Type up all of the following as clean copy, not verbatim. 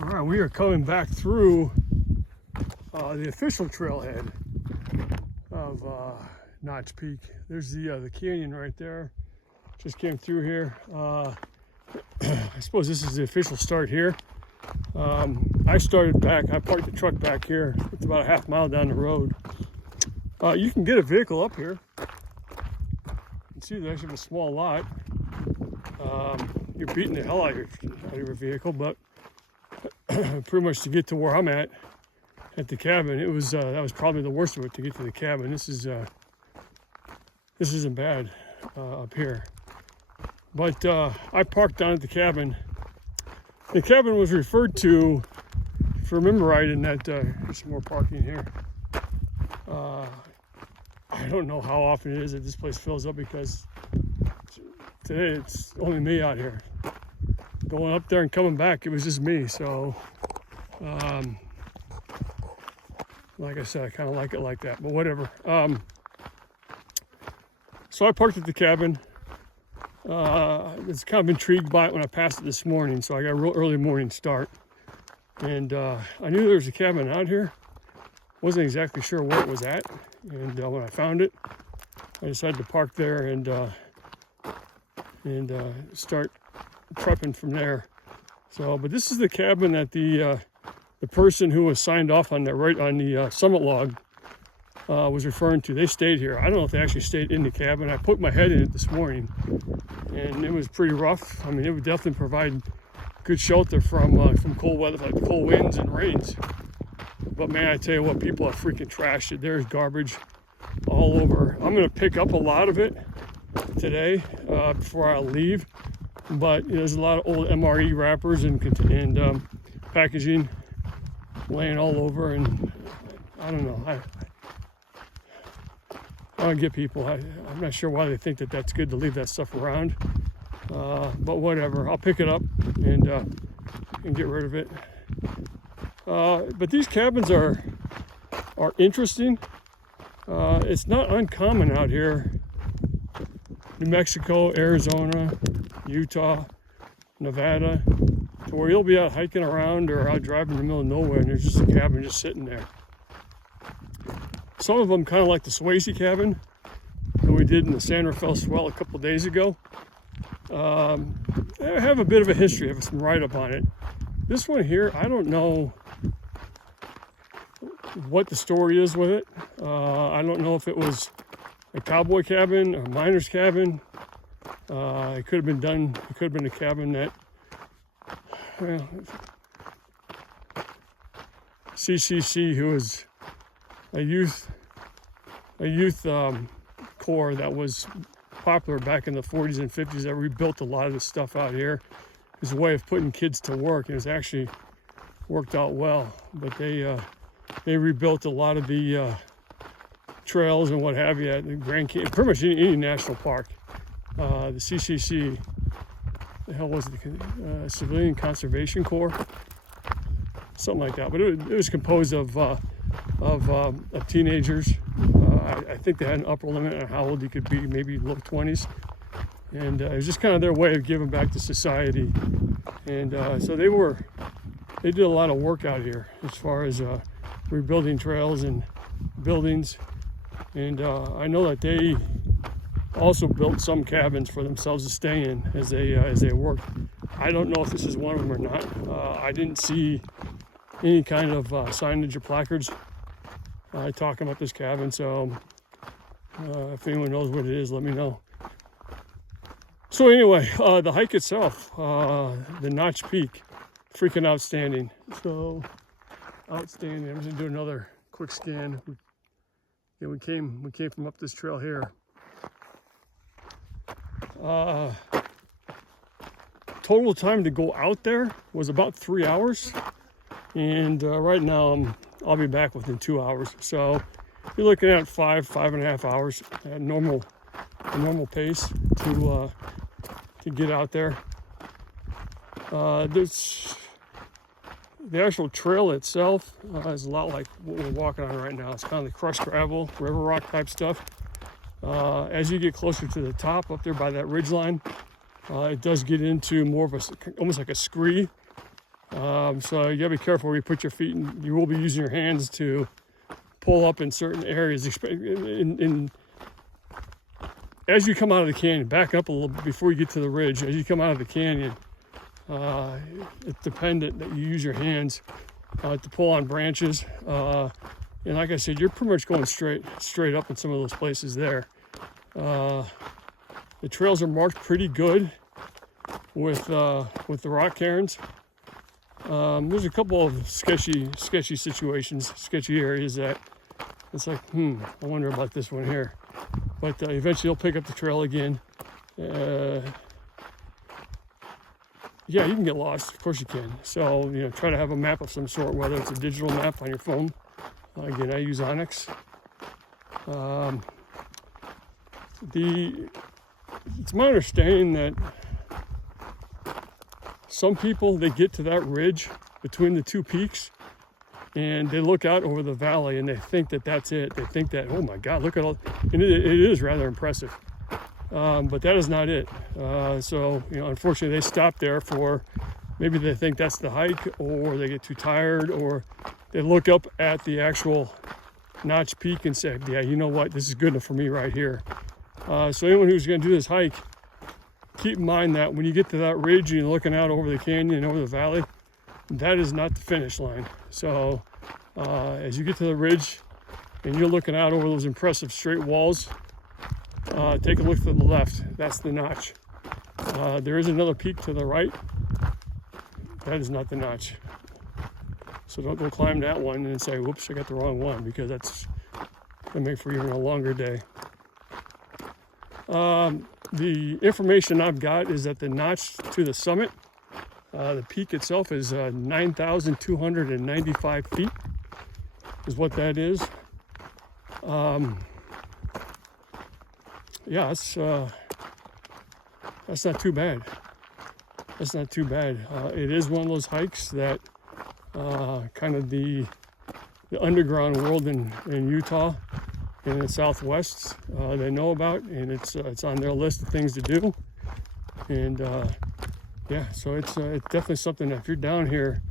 All right, we are coming back through the official trailhead of Notch Peak. There's the canyon right there. Just came through here. I suppose this is the official start here. I started back. I parked the truck back here. It's about a half mile down the road. You can get a vehicle up here. You can see there's actually a small lot. You're beating the hell out of your vehicle, but pretty much to get to where I'm at the cabin, it was that was probably the worst of it to get to the cabin. This isn't bad up here, but I parked down at the cabin. The cabin was referred to, if I remember right, in that there's some more parking here. I don't know how often it is that this place fills up, because today it's only me out here. Going up there and coming back, it was just me. So, like I said, I kind of like it like that, but whatever. So I parked at the cabin. I was kind of intrigued by it when I passed it this morning, so I got a real early morning start. And I knew there was a cabin out here. Wasn't exactly sure where it was at. And when I found it, I decided to park there and start prepping from there. So, but this is the cabin that the person who was signed off on that right on the summit log was referring to. They stayed here. I don't know if they actually stayed in the cabin. I put my head in it this morning, and it was pretty rough. I mean, it would definitely provide good shelter from cold weather, like cold winds and rains. But man, I tell you what, people have freaking trashed it. There's garbage all over. I'm gonna pick up a lot of it today before I leave. But you know, there's a lot of old MRE wrappers and packaging laying all over, and I don't know. I don't get people. I'm not sure why they think that that's good to leave that stuff around. But whatever. I'll pick it up and get rid of it. But these cabins are interesting. It's not uncommon out here. New Mexico, Arizona, Utah, Nevada, to where you'll be out hiking around or out driving in the middle of nowhere and there's just a cabin just sitting there. Some of them kind of like the Swayze cabin that we did in the San Rafael Swell a couple days ago. I have a bit of a history, I have some write-up on it. This one here, I don't know what the story is with it. I don't know if it was a cowboy cabin, a miner's cabin. It could have been done. It could have been a cabin that, well, CCC, who was a youth corps that was popular back in the 40s and 50s, that rebuilt a lot of the stuff out here. It was a way of putting kids to work, and it's actually worked out well. But they rebuilt a lot of the trails and what have you at the Grand Canyon, pretty much any national park. The CCC, the hell was it? Civilian Conservation Corps, something like that. But it was composed of teenagers. I think they had an upper limit on how old you could be, maybe low 20s. And it was just kind of their way of giving back to society. And so they did a lot of work out here as far as rebuilding trails and buildings. And I know that they also built some cabins for themselves to stay in as they worked. I don't know if this is one of them or not. I didn't see any kind of signage or placards talking about this cabin. So if anyone knows what it is, let me know. So anyway, the hike itself, the Notch Peak, freaking outstanding. So outstanding. I'm just gonna do another quick scan. We came from up this trail here. Total time to go out there was about 3 hours, and right now I'll be back within 2 hours. So you're looking at 5.5 hours at normal pace to get out there. There's the actual trail itself is a lot like what we're walking on right now. It's kind of the crushed gravel, river rock type stuff. As you get closer to the top up there by that ridge line, it does get into more of almost like a scree So you gotta be careful where you put your feet, and you will be using your hands to pull up in certain areas. As you come out of the canyon, back up a little bit before you get to the ridge. As you come out of the canyon, it's dependent that you use your hands to pull on branches. And like I said, you're pretty much going straight up in some of those places there. The trails are marked pretty good with the rock cairns. There's a couple of sketchy situations, sketchy areas that it's like, I wonder about this one here. But eventually you'll pick up the trail again. Yeah, you can get lost. Of course you can. So, try to have a map of some sort, whether it's a digital map on your phone. Again, I use Onyx. It's my understanding that some people, they get to that ridge between the two peaks and they look out over the valley and they think that that's it. They think that, oh my God, look at all, and it is rather impressive. But that is not it. So, unfortunately they stop there for, maybe they think that's the hike, or they get too tired, or they look up at the actual notch peak and say, yeah, you know what, this is good enough for me right here. So anyone who's going to do this hike, keep in mind that when you get to that ridge and you're looking out over the canyon and over the valley, that is not the finish line. So as you get to the ridge and you're looking out over those impressive straight walls, take a look to the left. That's the notch. There is another peak to the right. That is not the notch. So don't go climb that one and say, whoops, I got the wrong one, because that's going to make for even a longer day. The information I've got is that the notch to the summit, the peak itself is 9,295 feet is what that is. Yeah, that's not too bad. That's not too bad. It is one of those hikes that kind of the underground world in Utah and in the Southwest they know about, and it's on their list of things to do. And yeah, so it's definitely something that if you're down here,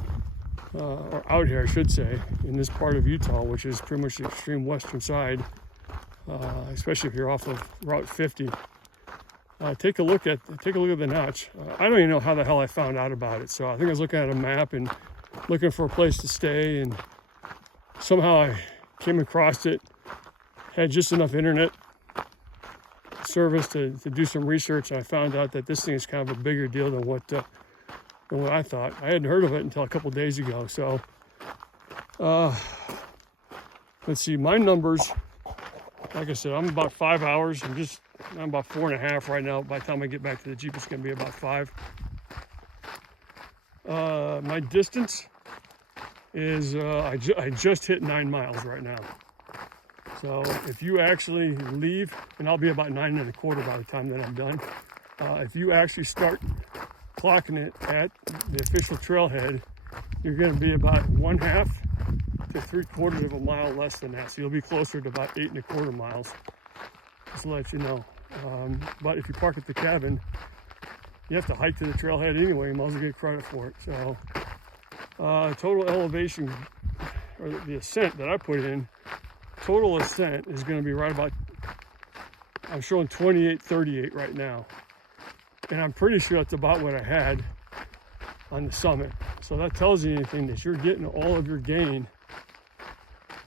or out here I should say, in this part of Utah, which is pretty much the extreme western side, especially if you're off of Route 50, take a look at the notch. I don't even know how the hell I found out about it. So I think I was looking at a map and looking for a place to stay, and somehow I came across it. Had just enough internet service to do some research, and I found out that this thing is kind of a bigger deal than what I thought. I hadn't heard of it until a couple days ago. So let's see, my numbers, like I said, I'm about 5 hours. I'm about 4.5 right now. By the time I get back to the Jeep, it's going to be about 5. My distance is, I just hit 9 miles right now. So if you actually leave, and I'll be about 9.25 by the time that I'm done. If you actually start clocking it at the official trailhead, you're going to be about 1/2 to 3/4 of a mile less than that. So you'll be closer to about 8.25 miles. Just to let you know. But if you park at the cabin, you have to hike to the trailhead anyway. You might as well get credit for it. So total elevation, or the ascent that I put in, total ascent is going to be right about, I'm showing 2838 right now. And I'm pretty sure that's about what I had on the summit. So that tells you anything, that you're getting all of your gain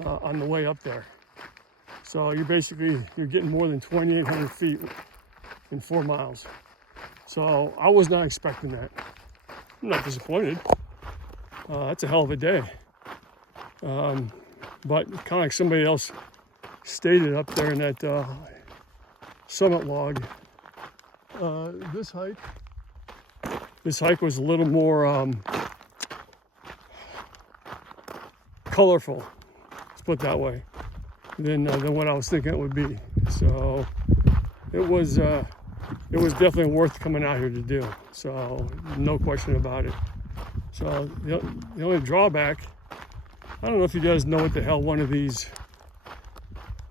on the way up there. So you're getting more than 2,800 feet in 4 miles. So I was not expecting that. I'm not disappointed. That's a hell of a day. But kind of like somebody else stated up there in that summit log, this hike was a little more colorful, let's put it that way, than what I was thinking it would be. So it was definitely worth coming out here to do. So no question about it. So the only drawback, I don't know if you guys know what the hell one of these,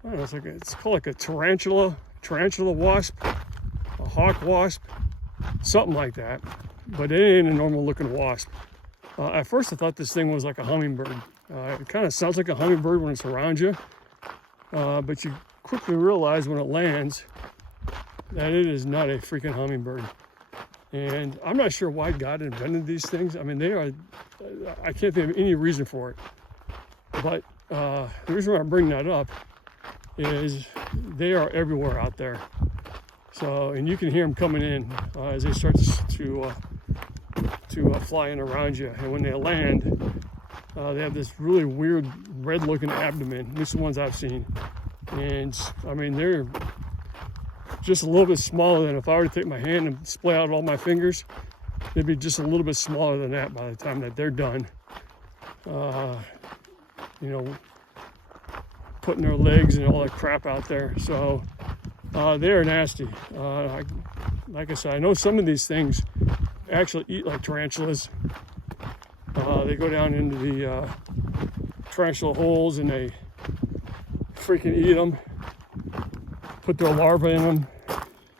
I don't know, it's called like a tarantula wasp, a hawk wasp, something like that. But it ain't a normal looking wasp. At first I thought this thing was like a hummingbird. It kind of sounds like a hummingbird when it's around you, but you quickly realize when it lands that it is not a freaking hummingbird. And I'm not sure why God invented these things. I mean, I can't think of any reason for it. But the reason why I bring that up is they are everywhere out there. So, and you can hear them coming in as they start to fly in around you. And when they land, they have this really weird red-looking abdomen, at least the ones I've seen. And I mean, they're just a little bit smaller than if I were to take my hand and splay out all my fingers. They'd be just a little bit smaller than that by the time that they're done. You know, putting their legs and all that crap out there. So they are nasty. Like I said, I know some of these things actually eat like tarantulas. They go down into the tarantula holes and they freaking eat them, put their larvae in them.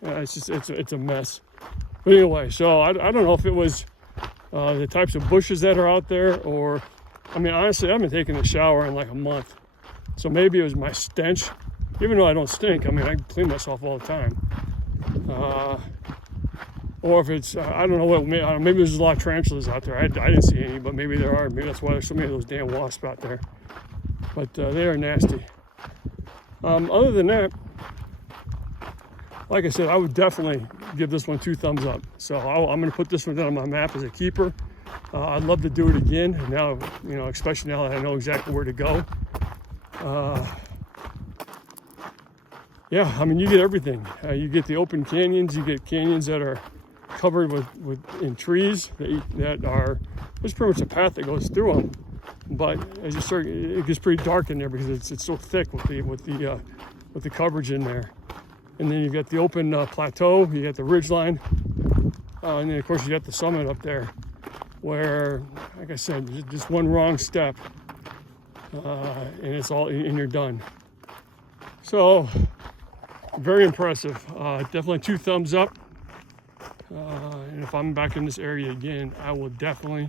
It's a mess. But anyway, so I don't know if it was the types of bushes that are out there, or I mean, honestly, I haven't taken a shower in like a month, so maybe it was my stench. Even though I don't stink, I mean, I clean myself all the time. Or if it's, I don't know what, maybe there's a lot of tarantulas out there. I didn't see any, but maybe there are. Maybe that's why there's so many of those damn wasps out there. But they are nasty. Other than that, like I said, I would definitely give this one 2 thumbs up. So I'm going to put this one down on my map as a keeper. I'd love to do it again. And now, you know, especially now that I know exactly where to go. Yeah, I mean, you get everything. You get the open canyons. You get canyons that are covered in trees that are, there's pretty much a path that goes through them. But as you start, it gets pretty dark in there because it's so thick with the coverage in there. And then you've got the open plateau. You got the ridge line, and then of course you got the summit up there, where, like I said, just one wrong step, and it's all, and you're done. So very impressive. Definitely 2 thumbs up. And if I'm back in this area again, I will definitely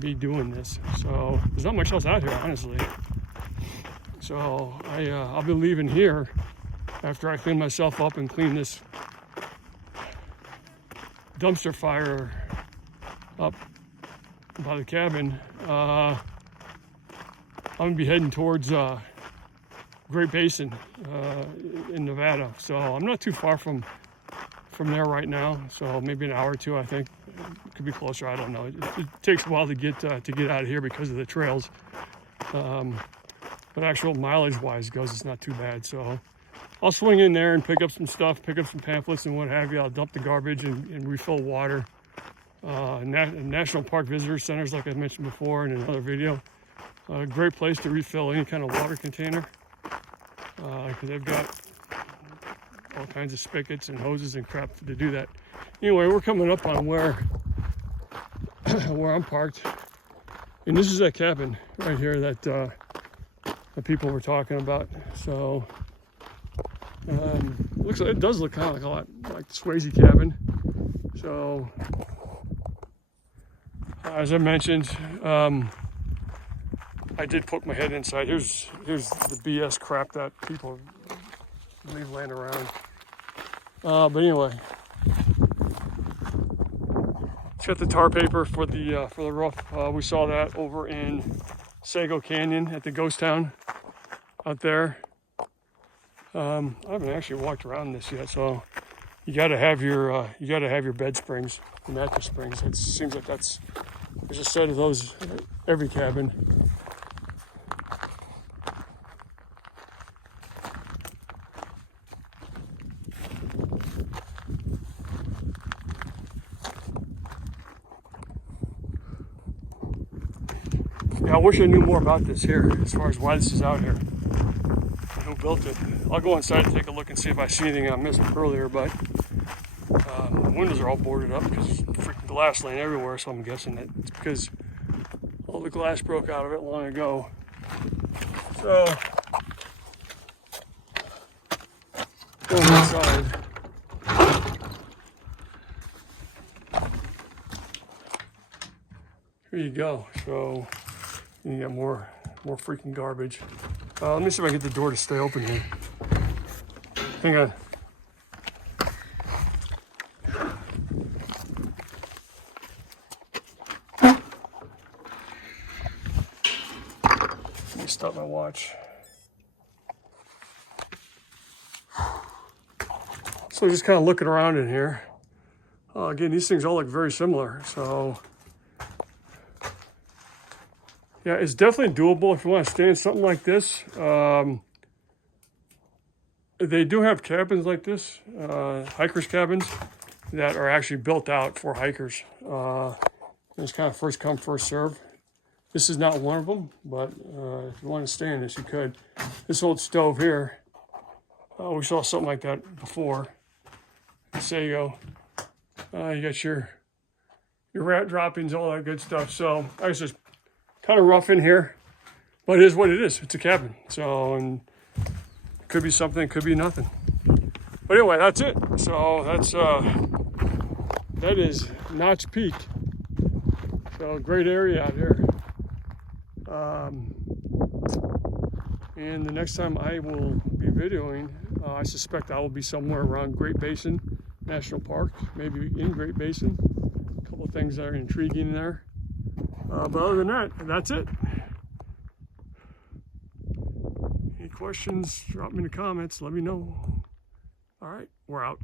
be doing this. So there's not much else out here, honestly. So I'll be leaving here after I clean myself up and clean this dumpster fire up by the cabin. I'm gonna be heading towards Great Basin in Nevada. So I'm not too far from there right now. So maybe an hour or 2, I think. It could be closer, I don't know. It takes a while to get out of here because of the trails. But actual mileage-wise goes, it's not too bad. So I'll swing in there and pick up some stuff, pick up some pamphlets and what have you. I'll dump the garbage and refill water. National Park Visitor Centers, like I mentioned before in another video. A great place to refill any kind of water container. Because they've got all kinds of spigots and hoses and crap to do that. Anyway, we're coming up on where I'm parked. And this is that cabin right here that the people were talking about. So looks like, it does look kind of like a lot like the Swayze cabin. So as I mentioned, I did poke my head inside. Here's the BS crap that people leave laying around. But anyway, it's got the tar paper for the roof. We saw that over in Sago Canyon at the ghost town out there. I haven't actually walked around this yet, so you got to have your bed springs, mattress springs. It seems like there's a set of those at every cabin. Yeah, I wish I knew more about this here, as far as why this is out here. Who built it? I'll go inside and take a look and see if I see anything I missed earlier, but the windows are all boarded up because there's freaking glass laying everywhere, so I'm guessing that it's because all the glass broke out of it long ago. So, going inside. There you go. So you got more freaking garbage. Let me see if I can get the door to stay open here. Hang on. Let me stop my watch. So just kind of looking around in here. Again, these things all look very similar. So yeah, it's definitely doable if you want to stay in something like this. They do have cabins like this, hikers cabins, that are actually built out for hikers. It's kind of first come, first serve. This is not one of them, but if you want to stay in this, you could. This old stove here, we saw something like that before. There you go. You got your rat droppings, all that good stuff. So I guess it's kind of rough in here, but it is what it is. It's a cabin. So, and it could be something, it could be nothing. But anyway, that's it. So that is Notch Peak. So great area out here. And the next time I will be videoing, I suspect I will be somewhere around Great Basin National Park, maybe in Great Basin. A couple of things that are intriguing there. But other than that, that's it. Any questions, drop me in the comments, let me know. All right, we're out.